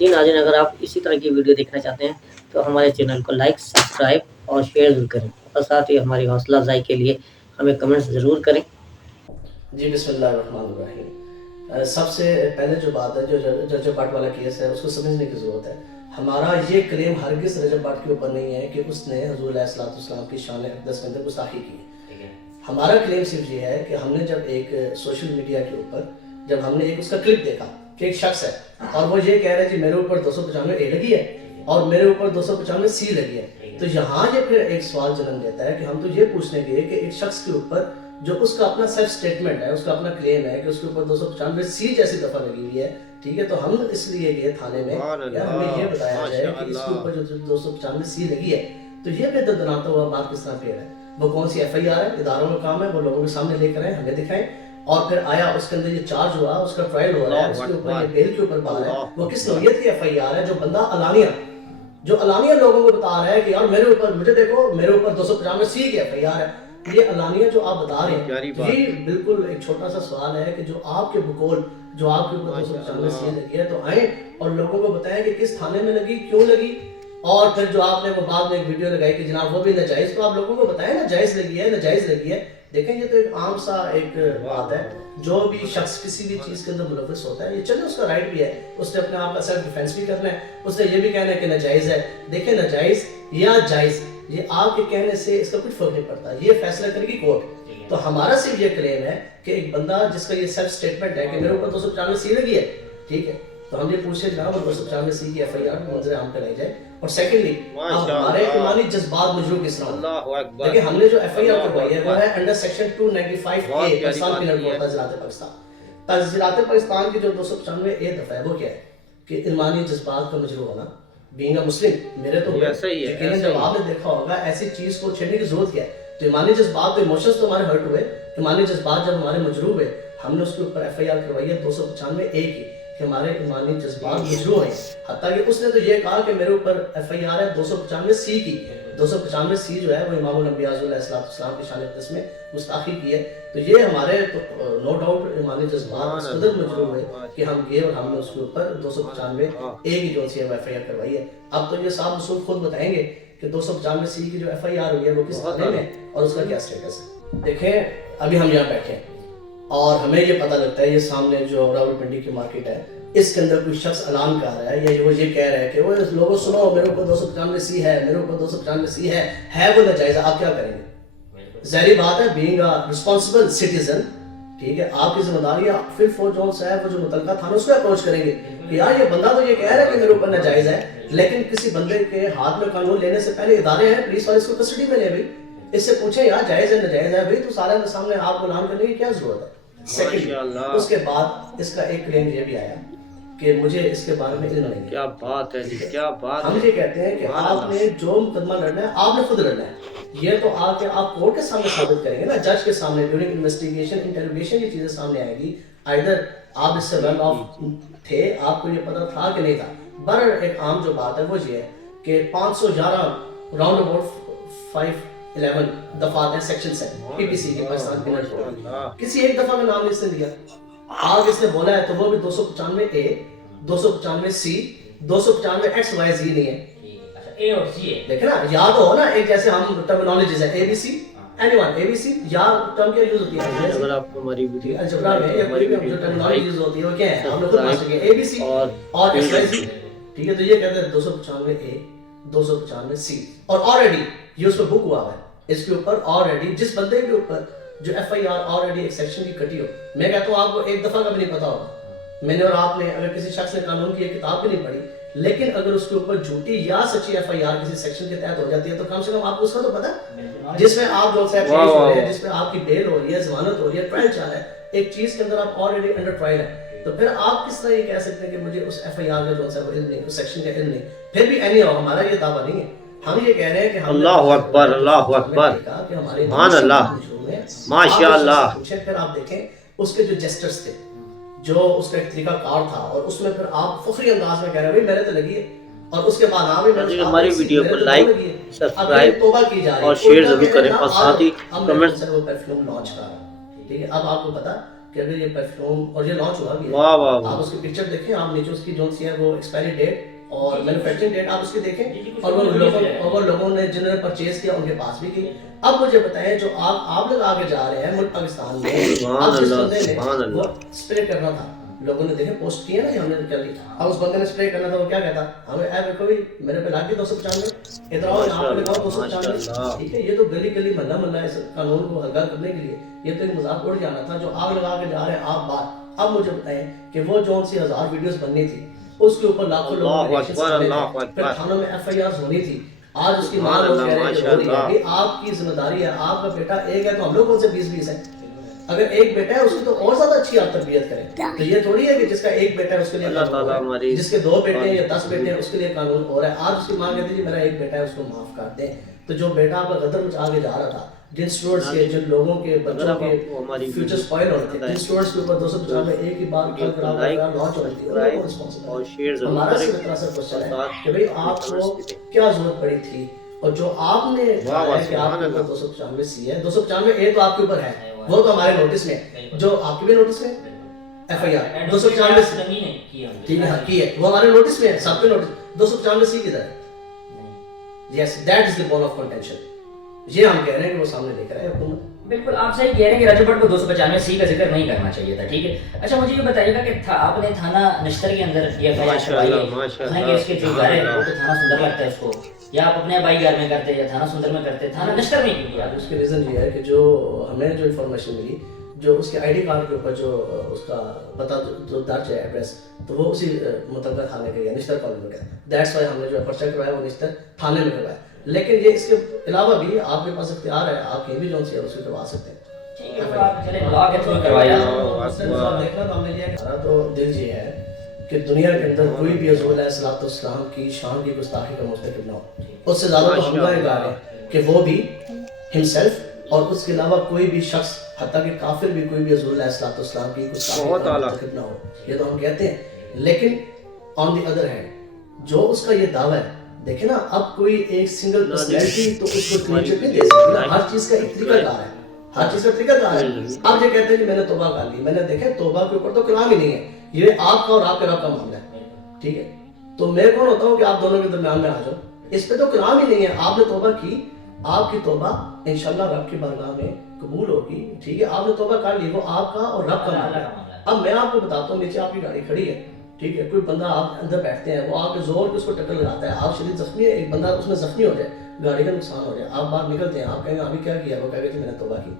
جی ناظرین، اگر آپ اسی طرح کی ویڈیو دیکھنا چاہتے ہیں تو ہمارے چینل کو لائک، سبسکرائب اور شیئر ضرور کریں، اور ساتھ ہی ہماری حوصلہ افزائی کے لیے ہمیں کمنٹس ضرور کریں۔ جی بسم اللہ الرحمن الرحیم۔ سب سے پہلے جو بات ہے، جو رجب بٹ والا کیس ہے، اس کو سمجھنے کی ضرورت ہے۔ ہمارا یہ کلیم ہرگز رجب بٹ کے اوپر نہیں ہے کہ اس نے حضور علیہ السلام کی شان اقدس کے اندر گستاخی کی ہے۔ ہمارا کلیم صرف یہ ہے کہ ہم نے جب ایک سوشل میڈیا کے اوپر جب ہم نے ایک اس کا کلپ دیکھا کہ ایک شخص ہے اور وہ یہ کہہ رہا ہے جی میرے اوپر 295 اے لگی ہے اور میرے اوپر 295 سی لگی ہے، تو یہاں یہ پھر ایک سوال جنم دیتا ہے کہ ہم تو یہ پوچھنے گئے کہ ایک شخص کے اوپر جو اس کا اپنا سیلف سٹیٹمنٹ ہے، اس کا اپنا کلیم ہے کہ اس کے اوپر 295 سی جیسی دفعہ لگی ہوئی ہے، ٹھیک ہے، تو ہم اس لیے گئے تھانے میں یا ہمیں یہ بتایا جائے کہ اس کے اوپر جو 295 سی لگی ہے تو یہ پھر دردناتا ہوا بات کس طرح پھر ہے، وہ کون سی ایف آئی آر ہے، اداروں کا کام ہے وہ لوگوں کے سامنے لے کر آئیں، ہمیں دکھائیں، اور پھر آیا اس کے اندر یہ چارج ہوا، اس کا ٹرائل ہو رہا ہے، اس کے اوپر یہ بیل کے اوپر بار ہے، وہ کس نوعیت کی ایف آئی آر ہے، جو بندہ علانیہ لوگوں کو بتا رہا ہے کہ یار میرے اوپر مجھے دیکھو میرے اوپر 295 سی کی ایف آئی آر ہے، یہ علانیہ جو آپ بتا رہے ہیں، یہ بالکل ایک چھوٹا سا سوال ہے کہ جو آپ کے بقول جو آپ کے اوپر 295 سی لگی ہے تو آئیں اور لوگوں کو بتائیں کہ کس تھانے میں لگی، کیوں لگی، اور پھر جو آپ نے وہ بعد میں ایک ویڈیو لگائی کہ جناب وہ بھی ناجائز، تو آپ لوگوں کو بتائیں ناجائز لگی ہے، ناجائز لگی ہے۔ دیکھیں یہ تو ایک عام سا ایک بات ہے، جو بھی شخص کسی بھی چیز کے اندر ملوث ہوتا ہے یہ چلے اس کا رائٹ بھی ہے، اس نے اپنے آپ کا سیلف ڈیفینس بھی کرنا ہے، اس نے یہ بھی کہنا ہے کہ ناجائز ہے۔ دیکھیں ناجائز یا جائز یہ آپ کے کہنے سے اس کا کچھ فرق نہیں پڑتا، یہ فیصلہ کرے گی کورٹ۔ تو ہمارا صرف یہ کلیم ہے کہ ایک بندہ جس کا یہ سیلف سٹیٹمنٹ ہے کہ میرے اوپر 295 سی لگی ہے، ٹھیک ہے، تو ہم یہ پوچھے جناب 295 سی کی ایف آئی آر منظر عام کرائی جائے، اور سیکنڈلی اب ہمارے ایمانی جذبات مجروح کس طرح۔ دیکھیں ہم نے جو ایف آئی آر کروائی ہے وہ ہے انڈر سیکشن 295 اے پاکستان پینل کوڈ تعزیرات پاکستان۔ تعزیرات پاکستان کی جو 295 اے دفعہ ہے وہ کیا ہے کہ ایمانی جذبات کا مجروح ہونا، بینگ اے مسلم، میرے تو یقیناً جب آپ نے دیکھا ہوگا ایسی چیز کو چھیڑنے کی ضرورت کیا ہے، تو ایمانی جذبات تو ایموشنز تو ہمارے ہرٹ ہوئے، ایمانی جذبات جب ہمارے مجروح ہوئے ہم نے اس کے اوپر ایف آئی آر کروائی ہے 295 اے کی کہ ہمارے ایمانی جذبات مجروح ہیں، حتیٰ کہ اس نے تو یہ کہا کہ میرے اوپر ایف آئی آر ہے 295 سی کی، 295 سی جو ہے وہ امام الانبیاء علیہ السلام کی شان اقدس میں گستاخی کی ہے، تو یہ ہمارے نو ڈاؤٹ ایمانی جذبات اس قدر مجروح ہوئے کہ ہم گئے اور ہم نے اس کے اوپر 295 اے کی جو سی ایف آئی آر کروائی ہے۔ اب تو یہ صاحب رسول خود بتائیں گے کہ 295 سی کی جو ایف آئی آر ہوئی ہے وہ کس تھانے میں اور اس کا کیا سٹیٹس ہے۔ دیکھیں ابھی ہم یہاں بیٹھے ہیں اور ہمیں یہ پتہ لگتا ہے یہ سامنے جو راولپنڈی کی مارکیٹ ہے اس کے اندر کوئی شخص اعلان کر رہا ہے یا وہ یہ کہہ رہا ہے کہ وہ لوگوں سنو میرے اوپر 295 سی ہے، میرے اوپر 295 سی ہے وہ ناجائز ہے، آپ کیا کریں گے؟ ظاہری بات ہے بینگ اے رسپانسبل سٹیزن، ٹھیک ہے، آپ کی ذمہ داری ہے، پھر فور جون صاحب وہ جو متعلقہ تھانوں اس کو اپروچ کریں گے کہ یار یہ بندہ تو یہ کہہ رہا ہے کہ میرے اوپر ناجائز ہے، لیکن کسی بندے کے ہاتھ میں قانون لینے سے پہلے ادارے ہیں پولیس والے اس کو کسٹڈی میں لیں بھائی، اس سے پوچھیں یار جائز ہے ناجائز ہے بھائی، تو سارے کے سامنے آپ کو اعلان کرنے کی کیا ضرورت ہے۔ سیکنڈ اس کے بعد اس کا ایک کلیم یہ بھی آیا کہ مجھے اس کے بارے میں علم نہیں ہے۔ کیا بات ہے جی، کیا بات ہے۔ ہم یہ کہتے ہیں کہ آپ نے جو مقدمہ لڑنا ہے آپ نے خود لڑنا ہے، یہ تو آ کے آپ کورٹ کے سامنے ثابت کریں گے نا، جج کے سامنے ڈیورنگ انویسٹیگیشن انٹروگیشن یہ چیزیں سامنے آئے گی، آئیدر آپ اس سے ویل آف تھے، آپ کو یہ پتہ تھا کہ نہیں تھا۔ بر ایک عام جو بات ہے وہ یہ ہے کہ 511 راؤنڈ اباؤٹ 511 دفعات ہیں سیکشنز ہیں پی پی سی کے پاکستان پینل کوڈ، کسی ایک دفعہ میں نام اس نے دیا، آج اس نے بولا ہے تو وہ بھی 295 اے 295 سی 295 ایکس وائی زی نہیں ہے، اے اور سی ہے، دیکھیں نا یاد ہو نا، ایک جیسے ہم ٹرمینالوجیز ہیں اے بی سی اینی ون اے بی سی، یا ٹرم کیا یوز ہوتی ہے اگر آپ کو ہماری ویڈیو الجبرا میں جو ٹرمینالوجی یوز ہوتی ہے وہ کیا ہے ہم نے خود پڑھ سکے اے بی سی اور ایکس وائی زی، ٹھیک ہے، تو یہ کہتے ہیں 295 اے 295 سی، اور آلریڈی یہ اس پہ بک ہوا ہے، اس کے اوپر آلریڈی جس بندے کے اوپر جو ایف آئی آر آلریڈی ایک سیکشن کی کٹی ہو، میں کہتا ہوں آپ کو ایک دفعہ کا بھی نہیں پتا ہوگا، میں نے اور آپ نے اگر کسی شخص نے قانون کی ایک کتاب بھی نہیں پڑھی، لیکن اگر اس کے اوپر جھوٹی یا سچی ایف آئی آر کسی سیکشن کے تحت ہو جاتی ہے تو کم سے کم آپ کو اس کا تو پتا ہے، جس میں آپ جو پیش ہو رہے ہیں، جس میں آپ کی بیل ہو رہی ہے، ضمانت ہو رہی ہے، ٹرائل چل رہا ہے، ایک چیز کے اندر آپ آلریڈی انڈر ٹرائل ہے، تو پھر آپ کس طرح یہ کہہ سکتے ہیں کہ مجھے اس ایف آئی آر کا جو ہے وہ علم نہیں، اس سیکشن کا علم نہیں، پھر بھی اینی ہو ہمارا یہ دعویٰ نہیں ہے، ہم یہ کہہ رہے ہیں کہ اللہ اکبر اللہ اکبر سبحان اللہ ماشاء اللہ۔ پھر آپ دیکھیں اس کے جو جسٹرز تھے، جو اس کا ایک طریقہ کار تھا، اور اس میں پھر آپ فخری انداز میں کہہ رہے ہیں بھائی میرے تو لگی ہے، اور اس کے بعد آپ بھی ہماری ویڈیو کو لائک سبسکرائب اور شیئر ضرور کریں، اور ساتھ ہی کمنٹ وہ پرفیوم لانچ کر رہا ہے، ٹھیک ہے، اب آپ کو پتا کہ اگر یہ پرفیوم اور یہ لانچ ہوا بھی واہ واہ ہے, واہ. آپ اس کی پکچر دیکھیں, آپ نیچے اس کی جو سی ہے وہ ایکسپائری ڈیٹ اور مینوفیکچرنگ ڈیٹ آپ اس کی دیکھیں, اور وہ لوگوں نے جنہوں نے پرچیز کیا ان کے پاس بھی کی. اب مجھے بتائیں جو آپ لوگ آگے جا رہے ہیں ملک پاکستان میں, اب اس بندے نے وہ اسپرے کرنا تھا, لوگوں نے دیکھے پوسٹ کیا نا, ہم نے کر لی, اب اس بندے نے اسپرے کرنا تھا, وہ کیا کہتا ہمیں اے دیکھو بھی میرے پہ لاگ گئی 295, ادھر آؤ یہاں پہ لگاؤ 295. ٹھیک ہے, یہ تو گلی گلی محلہ محلہ اس قانون کو ہلکا کرنے کے لیے یہ تو ایک مذاق اڑ جانا تھا. جو آگ لگا کے جا رہے ہیں آپ بات, اب مجھے بتائیں کہ وہ جو 1000 ویڈیوز بننی تھی اس کے اوپر لاکھوں لوگ پھر تھانوں میں ایف آئی آر ہونی تھی, آج اس کی ماں لوگ کہہ رہے ہیں کہ ہو رہی ہے. آپ کی ذمہ داری ہے, آپ کا بیٹا ایک ہے تو ہم لوگ کون سے 20 ہے, اگر ایک بیٹا ہے اس کی تو اور زیادہ اچھی آپ تربیت کریں. تو یہ تھوڑی ہے کہ جس کا ایک بیٹا ہے اس کے لیے قانون ہے, جس کے 2 بیٹے ہیں یا 10 بیٹے ہیں اس کے لیے قانون اور ہے. آج اس کی ماں کہتی ہے میرا ایک بیٹا ہے اس کو معاف کر دیں. تو جو بیٹا آپ کا غدر مچا کے جا رہا تھا, جن اسٹوڈنٹس کے, جن لوگوں کے بچوں کے فیوچر اسپائل ہو رہے تھے, جن اسٹوڈنٹس کے اوپر 250 میں ایک ہی بار کل لانچ ہو رہی تھی, ان کو رسپانسبل. ہمارا صرف اتنا سا کوشچن ہے کہ بھئی آپ کو کیا ضرورت پڑی تھی, اور جو آپ نے کہ آپ کے اوپر 295 سی ہے, 295 اے تو آپ کے اوپر ہے, وہ تو ہمارے نوٹس میں, جو آپ کے بھی نوٹس میں ایف آئی آر 295 سی ٹھیک ہے کی ہے, وہ ہمارے نوٹس میں ہے, سب کے نوٹس. 295 سی کدھر ہے؟ Yes that is the bone of contention. یہ ہم کہہ رہے ہیں کہ وہ سامنے دیکھ رہا ہے حکومت. بالکل آپ صحیح کہہ رہے ہیں کہ رجب بٹ کو 295 سی کا ذکر نہیں کرنا چاہیے تھا. ٹھیک ہے, اچھا مجھے یہ بتائیے گا کہ آپ نے تھانہ نشتر کے اندر یہ کہ اس کے جو گھر ہے وہ تو تھانہ سندر لگتا ہے اس کو, یا آپ اپنے بائی گھر میں کرتے یا تھانہ سندر میں کرتے, تھانہ نشتر میں کیوں کیا؟ اس کے ریزن یہ ہے کہ جو ہمیں جو انفارمیشن ملی, جو اس کے آئی ڈی کارڈ کے اوپر جو اس کا پتہ جو درج ہے ایڈریس, تو وہ اسی متعلقہ تھانے کا ہے, نشتر کالونی کا. دیٹس وائی ہم نے جو پرچہ کروایا وہ نشتر تھانے میں کروایا. لیکن یہ اس کے علاوہ بھی آپ کے پاس اختیار ہے, آپ کہیں بھی جو سی ہے اس کو کروا سکتے ہیں. ٹھیک ہے, آپ چلے بلاگ کے تھرو کروایا دیکھنا تو ہم نے یہ کہا, تو دل یہ ہے کہ دنیا کے اندر کوئی بھی حضور علیہ الصلوۃ والسلام کی شان کی گستاخی کا مرتکب نہ ہو. اس سے زیادہ تو ہم گناہگار ہیں کہ وہ بھی ہمسیلف اور اس کے علاوہ کوئی بھی شخص, حتیٰ کہ کافر بھی, کوئی بھی حضور علیہ الصلوۃ والسلام کی گستاخی کا مرتکب نہ ہو. یہ تو ہم کہتے ہیں. لیکن آن دی ادر ہینڈ جو اس کا یہ دعویٰ ہے, دیکھیں نا, اب کوئی ایک سنگل پرسنالٹی تو اس کو کلین چٹ نہیں دے سکتی نا, ہر چیز کا ایک طریقہ کار ہے, ہر چیز کا طریقہ کار ہے. آپ یہ کہتے ہیں کہ میں نے توبہ کر لی, میں نے دیکھا توبہ کے اوپر تو کلام ہی نہیں ہے, یہ آپ کا اور آپ کے رب کا معاملہ ہے. ٹھیک ہے, تو میں کون ہوتا ہوں کہ آپ دونوں کے درمیان میں آ جاؤں؟ اس پہ تو کلام ہی نہیں ہے. آپ نے توبہ کی, آپ کی توبہ انشاءاللہ رب کی بارگاہ میں قبول ہوگی. ٹھیک ہے, آپ نے توبہ کر لی, وہ آپ کا اور رب کا معاملہ ہے. اب میں آپ کو بتاتا ہوں, نیچے آپ کی گاڑی کھڑی ہے, ٹھیک ہے, کوئی بندہ آپ اندر بیٹھتے ہیں, وہ آپ کے زور کے اس کو ٹکر لگاتا ہے, آپ شدید زخمی ہے, ایک بندہ اس میں زخمی ہو جائے, گاڑی کا نقصان ہو جائے, آپ باہر نکلتے ہیں, آپ کہیں گے ابھی کیا کیا, وہ کہے گا کہ میں نے توبہ کی.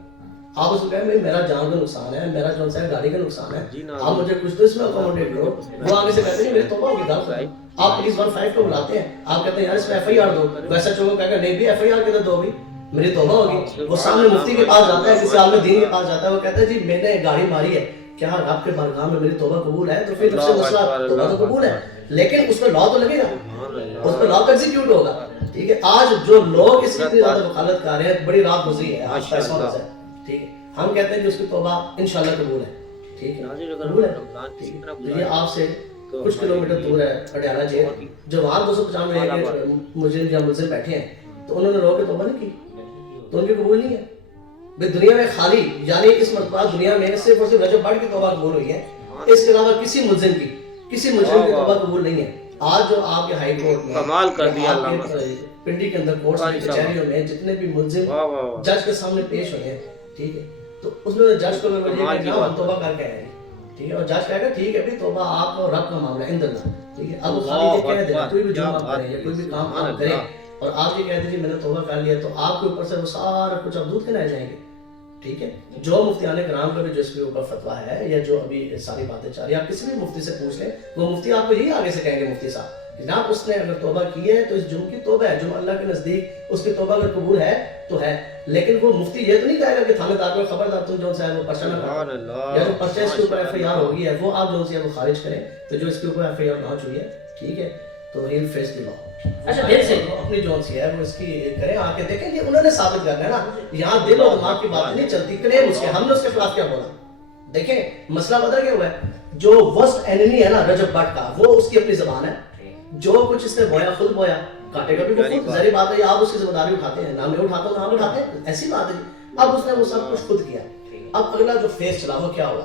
آپ اس کو کہیں میرا جان کا نقصان ہے, میرا جو ہے گاڑی کا نقصان ہے, آپ مجھے کچھ تو اس میں اکوموڈیٹ کرو. وہ آگے سے کہتے ہیں میری توبہ ہوگی دار خدائی. آپ پولیس 15 کو بلاتے ہیں, آپ کہتے ہیں یار اس میں ایف آئی آر دو, ویسا چوکو کہے گا نہیں بھی ایف آئی آر کدھر دو بھی, میری توبہ ہوگی. وہ سامنے مفتی کے پاس جاتا ہے, کسی عالم دین کے پاس جاتا ہے, وہ کہتا ہے جی میں نے گاڑی ماری ہے, کیا رب کے بارگاہ میں میری توبہ قبول ہے؟ تو پھر نفس مسئلہ توبہ تو قبول ہے, لیکن اس پہ لا تو لگے گا, اس پہ لا تو ایگزیکیوٹ ہوگا. ٹھیک ہے, آج جو لوگ اس کی اتنی زیادہ وکالت کر رہے ہیں, بڑی رات گزری ہے, آج فیصلہ ہو جائے. ٹھیک ہے, ہم کہتے ہیں کہ اس کی توبہ انشاءاللہ قبول ہے. ٹھیک ہے, قبول ہے. تو یہ آپ سے کچھ کلومیٹر دور ہے پٹیالہ جیل, جو وہاں 295 مجرم یا ملزم بیٹھے ہیں, تو انہوں نے رو کے توبہ نہیں کی, تو ان کی قبول نہیں ہے. بھئی دنیا میں خالی, یعنی اس مرتبہ دنیا میں صرف اور صرف رجب بٹ کی توبہ قبول ہوئی ہے, اس کے علاوہ کسی ملزم کی, کسی مجرم کی توبہ قبول نہیں ہے. آج جو آپ کے ہائی کورٹ میں, کمال کر دیا اللہ, پنڈی کے اندر کورٹس میں, کچہریوں میں جتنے بھی ملزم جج کے سامنے پیش ہوئے ہیں, ٹھیک ہے, تو اس نے جج کو ہم توبہ کر کے آئے ہیں. ٹھیک ہے, اور جج کہے گا ٹھیک ہے بھی توبہ آپ اور رب کا معاملہ ہے اندر. ٹھیک ہے, اب وہ خالی یہ کہہ دیں کوئی بھی جرم آپ کریں یا کوئی بھی کام آپ کریں, اور آپ یہ کہہ دیں میں نے توبہ کر لیا, تو آپ کے اوپر سے وہ سارا کچھ اب دودھ کے نہ جائیں گے. ٹھیک ہے, جو مفتیان کرام کا بھی جو اس کے اوپر فتویٰ ہے, یا جو ابھی ساری باتیں چل رہی ہیں, آپ کسی بھی مفتی سے پوچھ لیں, وہ مفتی آپ کو یہی آگے سے کہیں گے, مفتی صاحب جناب اس نے اگر توبہ کی ہے تو اس جرم کی توبہ ہے, جرم اللہ کے نزدیک اس کی توبہ اگر قبول ہے تو ہے. لیکن وہ مفتی یہ تو نہیں کہے گا کہ تھانے دار کو خبردار تم جو ہے وہ پرچہ نہ کرو, یا جو پرچہ اس کے اوپر ایف آئی آر ہوگی ہے وہ آپ جو ہے وہ خارج کریں. تو جو اس کے اوپر ایف آئی آر لانچ ہوئی ہے, ٹھیک ہے, تو ہیل فیس دی لا. اچھا دل سے اپنی جو سی ہے وہ اس کی کریں, آ کے دیکھیں کہ انہوں نے ثابت کرنا ہے نا, یہاں دل اور دماغ کی بات نہیں چلتی. کریں اس کے, ہم نے اس کے خلاف کیا بولا, دیکھیں مسئلہ بدل گیا ہوا ہے. جو ورسٹ اینیمی ہے نا رجب بٹ کا, وہ اس کی اپنی زبان ہے, جو کچھ اس نے بویا خود بویا, کاٹے گا بھی وہ خود. ظاہر بات ہے آپ اس کی ذمہ داری اٹھاتے ہیں, نام میں اٹھاتا ہوں, نام اٹھاتے ہیں, ایسی بات ہے. اب اس نے وہ سب کچھ خود کیا. اب اگلا جو فیس چلا وہ کیا ہوا,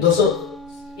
295 A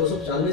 295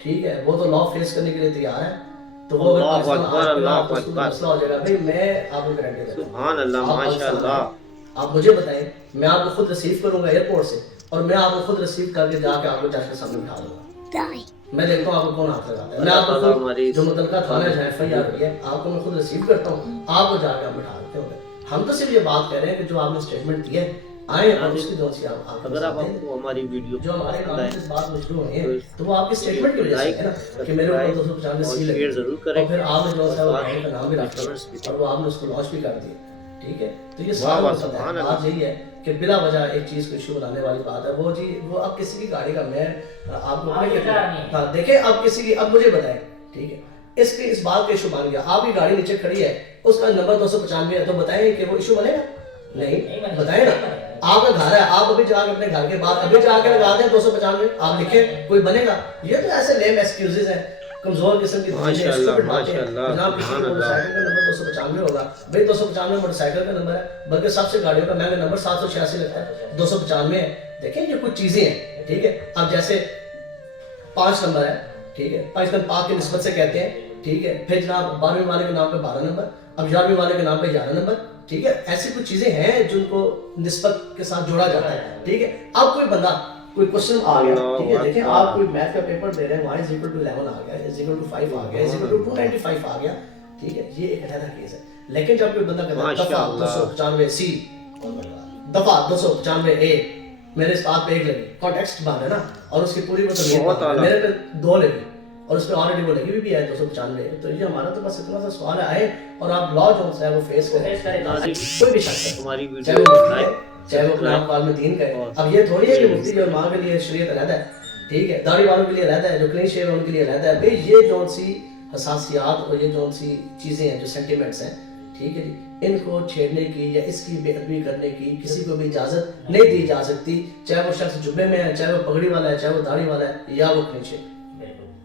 ٹھیک ہے, وہ تو لا فیس کرنے کے لیے تیار ہے, تو وہ مسئلہ ہو جائے گا. بھائی میں آپ کو گارنٹی دیتا ہوں, سبحان اللہ ماشاءاللہ, آپ مجھے بتائیں, میں آپ کو خود ریسیو کروں گا ایئرپورٹ سے, اور میں آپ کو خود ریسیو کر کے جا کے آپ کو جج کے سامنے بٹھا دوں گا. میں دیکھتا ہوں آپ کو کون ہاتھ لگاتا ہے. میں آپ کو خود جو متعلقہ تھانہ جہاں ایف آئی آر ہوئی ہے, آپ کو میں خود ریسیو کرتا ہوں, آپ کو جا کے آپ بٹھا دیتے ہوں. ہم تو صرف یہ بات کہہ رہے ہیں کہ جو آپ نے اسٹیٹمنٹ دی ہے آئیں اور اس کی دوسری آپ اگر آپ کو ہماری ویڈیو جو ہمارے کام سے اس بات مشروع ہوئے ہیں تو وہ آپ کی اسٹیٹمنٹ کی وجہ سے ہے نا کہ میرے اوپر 295 سی لگی, ضرور کریں, اور پھر آپ نے جو ہے وہ بینک کا نام بھی رکھ دیا اور وہ آپ نے اس کو لانچ بھی کر دیا. ٹھیک ہے, تو یہ سارا بات یہی ہے کہ بلا وجہ ایک چیز کو ایشو بنانے والی بات ہے. وہ جی وہ اب کسی کی گاڑی کا, میں آپ کو دیکھیں اب کسی کی, اب مجھے بتائیں, ٹھیک ہے, اس کی اس بات کا ایشو بن گیا, آپ کی گاڑی نیچے کھڑی ہے, اس کا نمبر 295 ہے, تو بتائیں کہ وہ ایشو بنے گا؟ نہیں, بتائیں نا. آپ کا گھر ہے, آپ ابھی جا کے اپنے گھر کے بعد ابھی جا کے لگا دیں 295, آپ لکھیں کوئی بنے گا؟ یہ تو ایسے لیم ایکسکیوزز ہیں, کمزور قسم کی ماشاءاللہ ماشاءاللہ. جناب کسی موٹر سائیکل کا نمبر 295 ہوگا, بھائی 295 موٹر سائیکل کا نمبر ہے, بلکہ سب سے گاڑیوں کا مہنگا نمبر 786 لگتا ہے, 295 ہے. دیکھیں یہ کچھ چیزیں ہیں, ٹھیک ہے. اب جیسے 5 نمبر ہے, ٹھیک ہے, پاکستان پاک کی نسبت سے کہتے ہیں, ٹھیک ہے. پھر جناب 12ویں والے کے نام پہ 12 نمبر, اب 11ویں والے کے نام پہ 11 نمبر, ٹھیک ہے. ایسی کچھ چیزیں ہیں جن کو نسبت کے ساتھ جوڑا جاتا ہے, ٹھیک ہے. اب کوئی بندہ کوئی کوشچن آ گیا, ٹھیک ہے, دیکھیں آپ کوئی میتھ کا پیپر دے رہے ہیں, وہاں = 11 آ گیا, = 5 آ گیا, = 295 آ گیا, ٹھیک ہے. یہ ایک علیحدہ کیس ہے. لیکن جب کوئی بندہ کہتا ہے دفعہ 295 سی, دفعہ 295 اے, میرے اس بات پہ 1 لگی, کانٹیکسٹ بات ہے نا, اور اس کی پوری میرے پہ 2 لگی, اور اس پہ آلریڈی وہ لگی بھی ہے 295. تو یہ ہمارا تو بس اتنا سا سوال آئے اور آپ لا جو ہے وہ فیس کریں, کوئی بھی شخص ہماری ہے, چاہے وہ مفتی ہے, چاہے وہ اپنے آپ عالم دین کا ہے. اب یہ تھوڑی ہے کہ مفتی جو ماں کے لیے شریعت علیحدہ ہے, ٹھیک ہے, داڑھی والوں کے لیے علیحدہ ہے, جو کلین شیو ان کے لیے علیحدہ ہے. بھائی یہ جون سی حساسیات اور یہ جون سی چیزیں ہیں, جو سینٹیمنٹس ہیں, ٹھیک ہے جی, ان کو چھیڑنے کی یا اس کی بے ادبی کرنے کی کسی کو بھی اجازت نہیں دی جا سکتی, چاہے وہ شخص جبے میں ہے, چاہے وہ پگڑی والا ہے, چاہے وہ داڑھی والا ہے, یا وہ کلین شیو.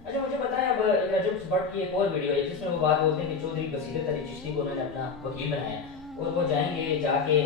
اچھا مجھے بتائیں, اب رجب بٹ کی ایک اور ویڈیو ہے جس میں وہ بات بولتے ہیں کہ چودھری بصیرت علی چشتی کو انہوں نے اپنا وکیل بنایا ہے, اور وہ جائیں گے جا کے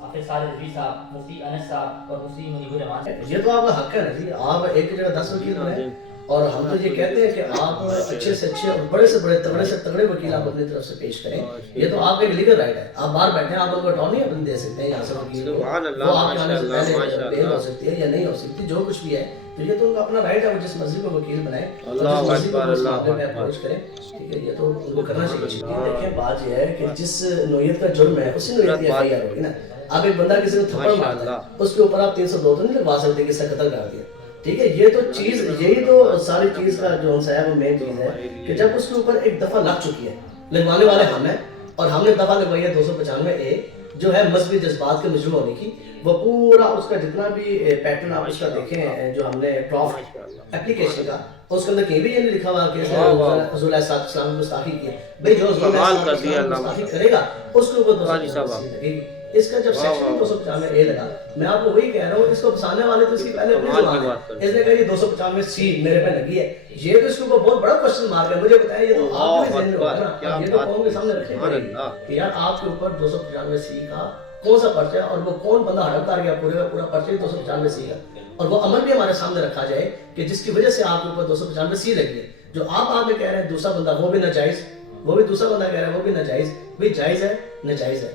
حافظ صالح رضوی صاحب, مفتی انس صاحب اور مفتی منیب الرحمان صاحب. یہ تو آپ کا حق ہے نا جی, آپ ایک جگہ 10 وکیل بنائیں, اور ہم تو یہ کہتے ہیں کہ آپ اچھے سے اچھے اور بڑے سے بڑے تگڑے سے تگڑے وکیل آپ اپنی طرف سے پیش کریں. یہ تو آپ کا ایک لیگل رائٹ ہے, آپ باہر بیٹھے ہیں, آپ ان کو اٹارنی اپنی دے سکتے ہیں یہاں سے وکیل کو, وہ آپ کے آنے سے پہلے بیل ہو سکتی ہے یا نہیں ہو سکتی, جو کچھ بھی ہے. تو یہ تو ان کا اپنا رائٹ ہے, وہ جس مرضی کو وکیل بنائیں, جس مرضی کو اس معاملے میں اپروچ کریں, ٹھیک ہے. یہ تو ان کو کرنا چاہیے. دیکھیں بات یہ ہے کہ جس نوعیت کا جرم ہے اسی نوعیت کی ایف آئی آر ہوگی نا. آپ ایک بندہ کسی کو تھپڑ مارتا ہے, اس کے اوپر آپ 302 تو نہیں لگوا سکتے کہ اس کا قتل کر دیا, ٹھیک ہے. یہ تو چیز, یہی تو ساری چیز کا جو ہے وہ مین چیز ہے کہ جب اس کے اوپر ایک دفعہ لگ چکی ہے, لگوانے والے ہم ہیں, اور ہم نے دفعہ لگوائی ہے 295 اے, جو ہے مذہبی جذبات کے مجروح ہونے کی. وہ پورا اس کا جتنا بھی پیٹرن آپ اس کا دیکھیں, جو ہم نے ڈرافٹ اپلیکیشن کا, اس کے اندر کہیں بھی یہ نہیں لکھا ہوا کہ حضور علیہ السلام کی گستاخی کی ہے. بھائی جو حضور علیہ السلام کی گستاخی کرے گا اس کے اوپر 295 لگے گی. اس کا جب سیکشن 295 اے لگا, میں آپ کو وہی کہہ رہا ہوں, اس کو پھنسانے والے تو اس کی پہلے اپنی زبان ہے, اس نے کہا یہ 295 سی میرے پہ لگی ہے. یہ تو اس کے اوپر بہت بڑا کوشچن مارک ہے. مجھے بتائیں, یہ تو آپ کے ذہن میں ہوگا نا, یہ تو قوم کے سامنے رکھے پڑے گی کہ یار آپ کے اوپر 295 سی کا کون سا پرچہ ہے, اور وہ کون بندہ ہڑپ کر گیا پورے کا پورا پرچہ 295 سی کا, اور وہ عمل بھی ہمارے سامنے رکھا جائے کہ جس کی وجہ سے آپ کے اوپر 295 سی لگی ہے. جو آپ آگے کہہ رہے ہیں دوسرا بندہ وہ بھی ناجائز, وہ بھی دوسرا بندہ کہہ رہا ہے وہ بھی ناجائز. بھائی جائز ہے ناجائز ہے,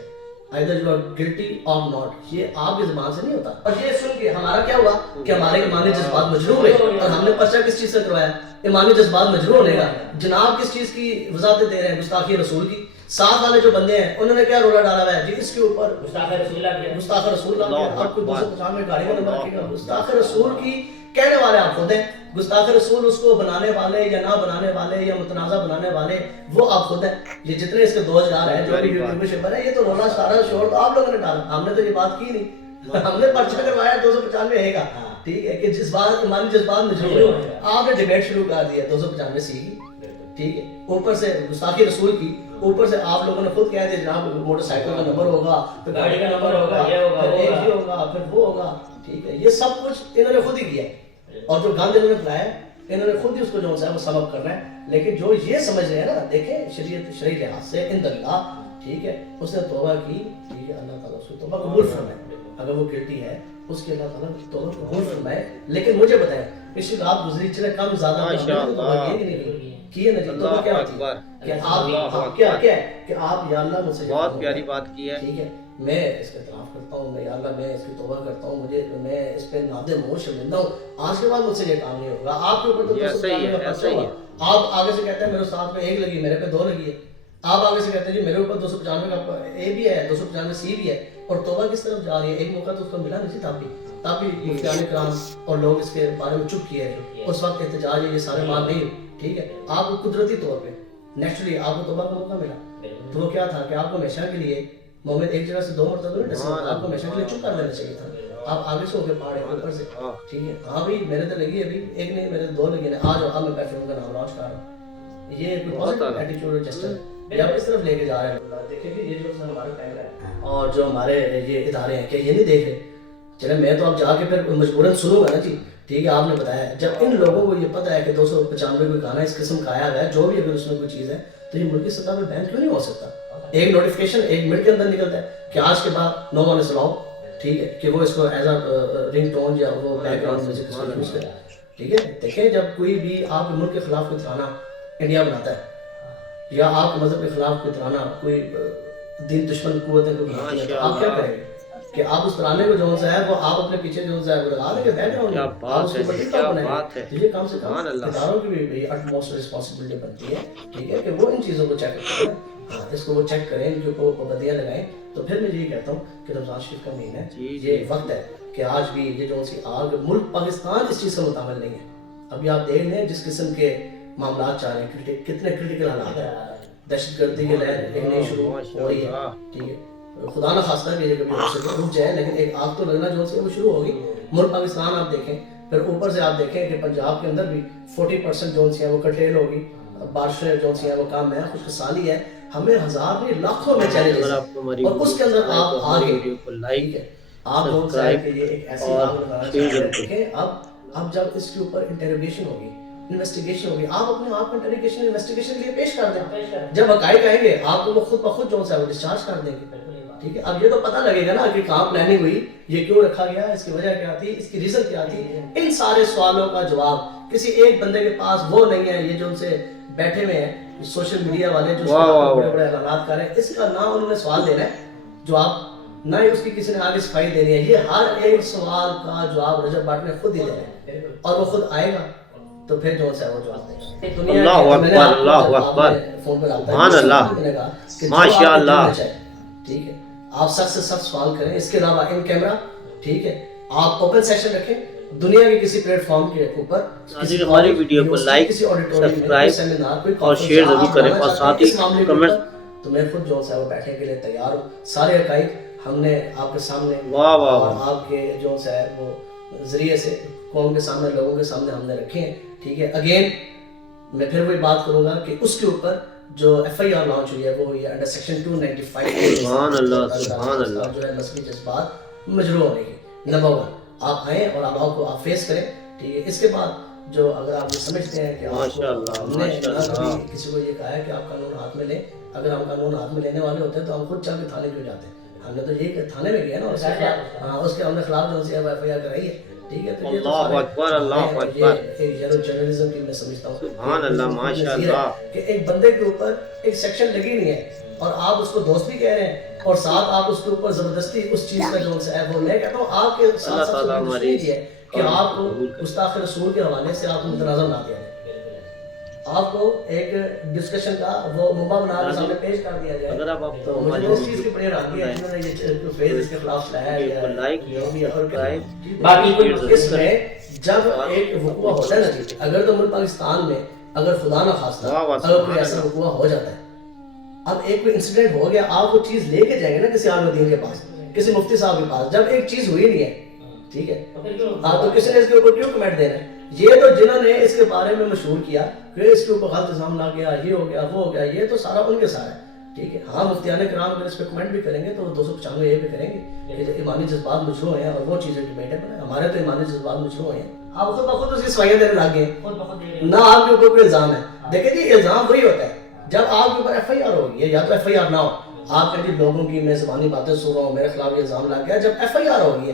either you are guilty or not, یہ آپ کی زبان سے نہیں ہوتا. اور یہ سن کے ہمارا کیا ہوا کہ ہمارے ایمانی جذبات مجروح ہوئے, اور ہم نے پرچہ کس چیز سے کروایا, ایمانی جذبات مجروح ہونے کا. جناب کس چیز کی وضاحت دے رہے ہیں, گستاخی رسول کی. ساتھ والے جو بندے ہیں انہوں نے کیا رولا ڈالا ہوا ہے جی, اس کے اوپر گستاخ رسول کا آپ کو 295 گاڑی کا نمبر رکھے گا. گستاخ رسول کی کہنے والے آپ خود ہیں. گستاخ رسول اس کو بنانے والے یا نہ بنانے والے یا متنازع بنانے والے وہ آپ خود ہیں. یہ جتنے اس کے دوستگار ہیں جو بھی یوٹیوب پہ شبر ہے, یہ تو رولا سارا شور تو آپ لوگوں نے ڈالا, ہم نے تو یہ بات کی نہیں. ہم نے پرچہ کروایا 295 اے کا, ٹھیک ہے, کہ جس بات ہماری جذبات مجروح ہے, آپ نے ڈیبیٹ شروع کر دی ہے 295 سی کی, ٹھیک ہے. اوپر سے گستاخی رسول کی, اوپر سے آپ لوگوں نے خود کہہ دیا جناب موٹر سائیکل کا نمبر ہوگا, پھر گاڑی کا نمبر ہوگا, پھر یہ ہوگا, پھر وہ ہوگا, ٹھیک ہے. یہ سب کچھ انہوں نے خود ہی کیا, اور جو گاندھی انہوں نے پلایا انہوں نے خود ہی اس کو جو ہے وہ سبب کرنا ہے. لیکن جو یہ سمجھ رہے ہیں نا, دیکھیں شریعت شرعی لحاظ سے عند اللہ, ٹھیک ہے, اس نے توبہ کی, ٹھیک ہے, اللہ تعالیٰ اس کو توبہ قبول فرمائے. اگر وہ گلٹی ہے اس کے اللہ تعالیٰ توبہ قبول فرمائے. لیکن مجھے بتائیں پچھلی رات گزری چلے کم زیادہ کی ہے نا جی. توبہ کیا ہوتی ہے کہ آپ کیا ہے کہ آپ یا اللہ مجھ سے بہت پیاری بات کی ہے. ٹھیک ہے میں اس کا اعتراف کرتا ہوں, میں یا اللہ میں اس کی توبہ کرتا ہوں, میں اس پہ نادم ہوں, شرمندہ ہوں, آج کے بعد مجھ سے یہ کام نہیں ہوگا. آپ کے اوپر تو 295 کا پرچہ ہوا, آپ آگے سے کہتے ہیں میرے ساتھ میں 1 لگی, میرے پہ 2 لگی ہے. آپ آگے سے کہتے ہیں جی میرے اوپر 295 کا اے بھی ہے, 295 سی بھی ہے, اور توبہ کس طرف جا رہی ہے. ایک موقع تو اس کو ملا نہیں تھا بھی مفتیان کرام اور لوگ اس کے بارے میں چپ کیے. اس وقت احتجاج یہ سارے مال نہیں, ٹھیک ہے. آپ کو قدرتی طور پہ نیچرلی آپ کو توبہ کا موقع ملا, تو وہ کیا تھا کہ آپ کو ہمیشہ کے لیے محمد ایک جگہ سے 2 مرتبہ نہیں ڈسے, آپ کو ہمیشہ کے لیے چپ کر دینا چاہیے تھا. آپ آگے سے ہو کے پہاڑ اوپر سے, ٹھیک ہے. ہاں بھائی میرے تو لگی ابھی 1 نہیں میرے 2 لگی ہیں, آ جاؤ اب میں پیفرون کا نام لانچ کر رہا ہوں. یہ کوئی پازیٹیو ایٹیٹیوڈ اور جسٹر یا کس طرف لے کے جا رہے ہیں. دیکھیں کہ یہ جو ہمارا کیمرہ ہے اور جو ہمارے یہ ادارے ہیں, کیا یہ نہیں دیکھ رہے؟ چلے میں تو اب جا کے پھر مجبوراً سنوں گا نا جی. ٹھیک ہے آپ نے بتایا, جب ان لوگوں کو یہ پتہ ہے کہ 295 کوئی گانا اس قسم کا آیا ہوا ہے, جو بھی اگر اس میں کوئی چیز ہے تو یہ ملکی سطح پہ بین کیوں نہیں ہو سکتا؟ ایک نوٹیفیکیشن 1 منٹ کے اندر نکلتا ہے کہ آج کے بعد نو ون از الاؤڈ, ٹھیک ہے, کہ وہ اس کو ایز اے رنگ ٹون یا وہ بیک گراؤنڈ میوزک اس کو یوز کرے. ٹھیک ہے. دیکھیں جب کوئی بھی آپ کے ملک کے خلاف کوئی ترانہ انڈیا بناتا ہے یا آپ کے مذہب کے خلاف کوئی ترانہ کوئی دین دشمن قوتیں کو بناتی ہیں, تو آپ کیا کریں گے کہ آپ اس ترانے کو جو ہے وہ آپ اپنے پیچھے جو ہے وہ لگا دیں گے بیک گراؤنڈ میں, آپ اس کو پرٹیکٹر بنائیں. یہ کام سے کام اداروں کی بھی اٹموسٹ رسپانسبلٹی بنتی ہے, ٹھیک ہے, کہ وہ ان چیزوں کو چیک کریں, اس کو وہ چیک کریں, ان کے اوپر پابندیاں لگائیں. تو پھر میں یہی کہتا ہوں کہ رمضان شریف کا مہینہ ہے, یہ وقت ہے کہ آج بھی یہ جو سی آگ ملک پاکستان اس چیز کا متعامل نہیں ہے. ابھی آپ دیکھ لیں جس قسم کے معاملات چاہ رہے ہیں, کتنے کرٹیکل حالات ہیں, دہشت گردی کی لہر ایک نئی شروع ہو رہی ہے. ٹھیک ہے, خدا نہ خواستہ کہ یہ کبھی ہو سکے رک جائے, لیکن ایک آگ تو لگنا جو وہ شروع ہوگی. ملک پاکستان آپ دیکھیں, پھر اوپر سے آپ دیکھیں کہ پنجاب کے اندر بھی 40% جو سی ہیں وہ کٹیل ہوگی, بارشیں جو سی ہیں وہ کام ہے, خشک سالی ہے. ہمیں ہزار نہیں لاکھوں میں چیلنجز ہیں, اور اس کے اندر آپ آگے, ٹھیک ہے, آپ لوگ چاہیں کہ یہ ایک ایسی آگ لگانا چاہتے ہیں. دیکھیں اب جب اس کے اوپر انٹروگیشن ہوگی, انویسٹیگیشن ہوگی, آپ اپنے آپ کو انویسٹیگیشن کے لیے پیش کر دیں. جب حقائق آئیں گے آپ کو وہ خود بخود جو ہے وہ ڈسچارج کر دیں گے. ٹھیک ہے. اب یہ تو پتہ لگے گا نا کہ کہاں پلاننگ ہوئی, یہ کیوں رکھا گیا, اس کی وجہ کیا تھی, اس کی ریزن کیا تھی. ان سارے سوالوں کا جواب کسی ایک بندے کے پاس وہ نہیں ہے. یہ جو ان سے بیٹھے ہوئے ہیں سوشل میڈیا والے جو بڑے بڑے اعلانات کر رہے ہیں, اس کا نہ انہوں نے سوال دینا ہے جواب, نہ ہی اس کی کسی نے آگے صفائی دینی ہے. یہ ہر ایک سوال کا جواب رجب بھٹ نے خود ہی دینا ہے, اور وہ خود آئے گا تو پھر جو ہے وہ جواب دے گا. اللہ اکبر, اللہ اکبر, سبحان اللہ, ماشاء اللہ. ٹھیک ہے, آپ سخت سے سخت سوال کریں. اس کے علاوہ ان کیمرہ, ٹھیک ہے, آپ اوپن سیشن رکھیں دنیا کے کسی پلیٹ فارم کے اوپر. ہماری ویڈیو کو لائک, سبسکرائب اور شیئر ضرور کریں, اور ساتھ ہی کمنٹ. تو میں خود جو ہے وہ بیٹھنے کے لیے تیار ہوں. سارے حقائق ہم نے آپ کے سامنے اور آپ کے جو ہے وہ ذریعے سے قوم کے سامنے, لوگوں کے سامنے ہم نے رکھے ہیں. ٹھیک ہے. اگین میں پھر وہی بات کروں گا کہ اس کے اوپر جو ایف آئی آر لانچ ہوئی ہے وہ یہ انڈر سیکشن 295 سبحان اللہ, سبحان اللہ, جو ہے مذہبی جذبات مجروح ہونے کی. نمبر 1 آپ آئیں اور اللہ کو آپ فیس کریں. ٹھیک ہے. اس کے بعد جو اگر آپ یہ سمجھتے ہیں کہ ہم نے کسی کو یہ کہا ہے کہ آپ قانون ہاتھ میں لیں, اگر ہم قانون ہاتھ میں لینے والے ہوتے ہیں تو ہم خود چل کے تھانے کیوں جاتے ہیں. ہم نے تو یہ تھانے میں گیا نا, اس کے ہم نے خلاف جو سی ایف آئی آر کرائی ہے. ٹھیک ہے. اللہ اکبر, اللہ اکبر, یہ جرنلزم کی میں سمجھتا ہوں سبحان اللہ, ماشاء اللہ, کہ ایک بندے کے اوپر ایک سیکشن لگی نہیں ہے اور آپ اس کو دوست بھی کہہ رہے ہیں, اور ساتھ آپ اس کے اوپر زبردستی اس چیز کا جو ہے وہ میں کہتا ہوں آپ کے ساتھ ساتھ دشمنی کی ہے کہ آپ کو گستاخ رسول کے حوالے سے آپ کو متنازع بنا دیا جائے, آپ کو ایک ڈسکشن کا وہ مباح بنا کے سامنے پیش کر دیا جائے. اگر آپ تو مجھے اس چیز کی بڑی حیرانگی ہے جنہوں نے یہ فیز اس کے خلاف چلایا ہے. لائک, باقی اس میں جب ایک وقوع ہوتا ہے نا جی, اگر تو ملک پاکستان میں اگر خدا نہ خواستہ اگر کوئی ایسا وقوع ہو جاتا ہے, اب ایک کوئی انسیڈنٹ ہو گیا, آپ وہ چیز لے کے جائیں گے نا کسی عالم دین کے پاس, کسی مفتی صاحب کے پاس, جب ایک چیز ہوئی نہیں ہے, ٹھیک ہے, تو کسی نے اس کے اوپر کیوں کمنٹ دینا ہے. یہ تو جنہوں نے اس کے بارے میں مشہور کیا کہ اس کے اوپر غلط الزام لا گیا, یہ ہو گیا, وہ ہو گیا, یہ تو سارا ان کے سارا ہے. ٹھیک ہے. ہاں مفتیان کرام اگر اس پہ کمنٹ بھی کریں گے تو 295 یہ بھی کریں گے کہ ایمانی جذبات مجروح ہیں اور وہ چیزیں ڈیبیٹیبل ہیں. ہمارے تو ایمانی جذبات مجروح ہیں, آپ خود بخود اس کی صفائیاں دینے لگ گئے, نہ آپ کے اوپر کوئی الزام ہے. دیکھیں جی الزام وہی ہوتا ہے جب آپ کے اوپر ایف آئی آر ہوگی, یا تو ایف آئی آر نہ ہو, آپ کہیں لوگوں کی میں زبانی باتیں سن رہا ہوں, میرے خلاف یہ الزام لگ گیا. جب ایف آئی آر ہوگی ہے